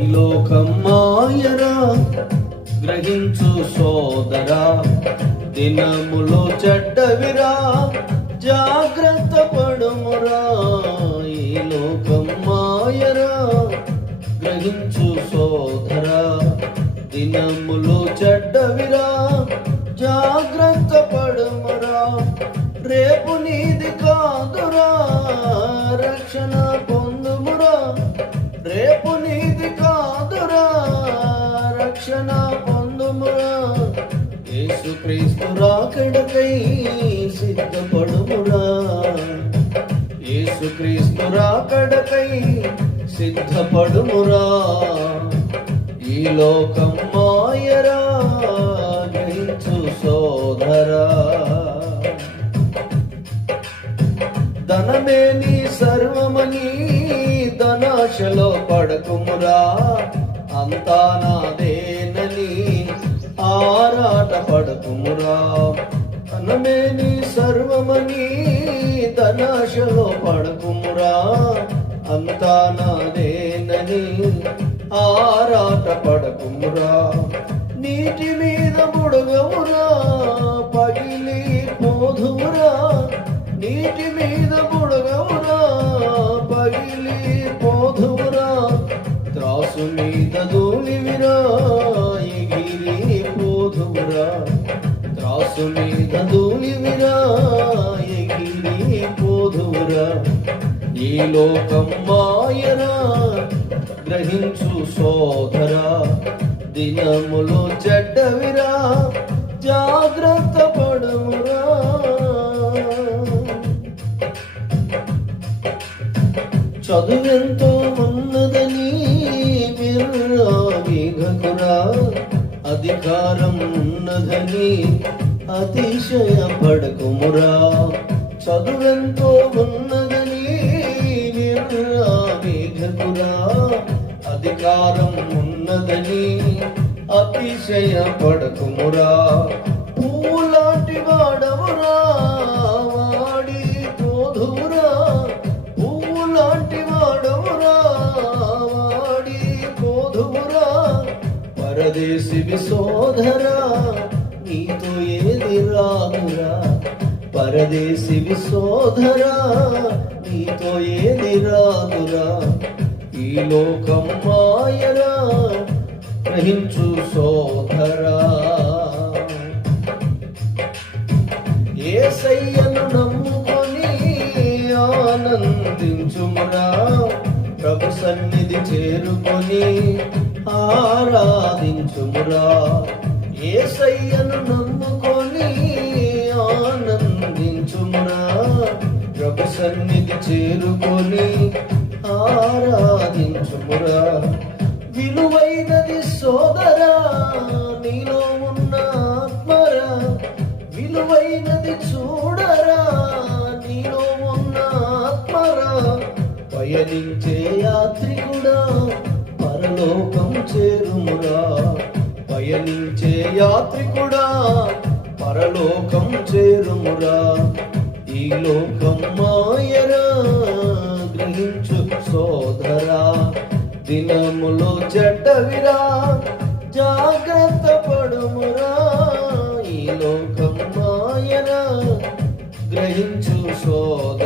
ఈ లోకం మాయరా గ్రహించు సోదరా, దినములో చెడ్డవిరా జాగ్రత్త పడుమురా. ఈ లోకం మాయరా గ్రహించు సోదరా, దినములో చెడ్డవిరా జాగ్రత్త పడుమురా. రేపు నీది కాదురా రక్షణ పొందుమురా, రేపు నీది కాదురా రక్షణ పొందుమురా. యేసుక్రీస్తు రాకడకై సిద్ధపడుమురా, యేసుక్రీస్తు రాకడకై సిద్ధపడుమురా. ఈ లోకం మాయరా గ్రహించు సోదరా. ధనమే నీ సర్వమని ధనాశలో పడకుమురా, అంతా నాదేనని ఆరాట పడకుమురా. ధనమే నీ సర్వమని ధనాశలో పడకుమురా, అంతా నాదేనని ఆరాట పడకుమురా. నీటి మీద బుడగవురా పగిలి పోధువురా, నీటి మీద బుడగవురా పగిలి పోధువురా. త్రాసు మీద ధూళివిరా ఎగిరి పోధువురా, త్రాసు మీద ధూళివిరా ఎగిరి పోధువురా. ఈ లోకం మాయరా గ్రహించు సోదరా, దినములో చెడ్డవిరా జాగ్రత్త పడుమురా. చదువెంతో ఉన్నదని విర్రవీగకురా, అధికారం ఉన్నదని అతిశయపడకుమురా. చదువెంతో ఉన్నదని విర్రవీగకురా, అధికారం ఉన్నదని అతిశయపడకుమురా. పూలాంటి వాడవురా వాడి పోధువురా, పూలాంటి వాడవురా వాడి పోధువురా. పరదేశివి సోదరా నీతో ఏది రాదురా, పరదేశివి సోదరా నీతో ఏది రాదురా. ఈ లోకం మాయరా గ్రహించు సోదరా. యేసయ్యను నమ్ముకొని ఆనందించుమురా, ప్రభు సన్నిధి చేరుకొని ఆరాధించుమురా. యేసయ్యను నమ్ముకొని ఆనందించుమురా, ప్రభు సన్నిధి చేరుకొని ఆరాధించుమురా. విలువైనది సోదరా నీలో ఉన్న ఆత్మరా, విలువైనది చూడరా నీలో ఉన్న ఆత్మరా. పయనించే యాత్రికుడా పరలోకం చేరుమురా, పయనించే యాత్రికుడా పరలోకం చేరుమురా. ఈ లోకం మాయరా గ్రహించు సోదరా, దినములో చెడ్డవిరా జాగ్రత్త పడుమురా. ఈ లోకం మాయరా గ్రహించు సోదరా.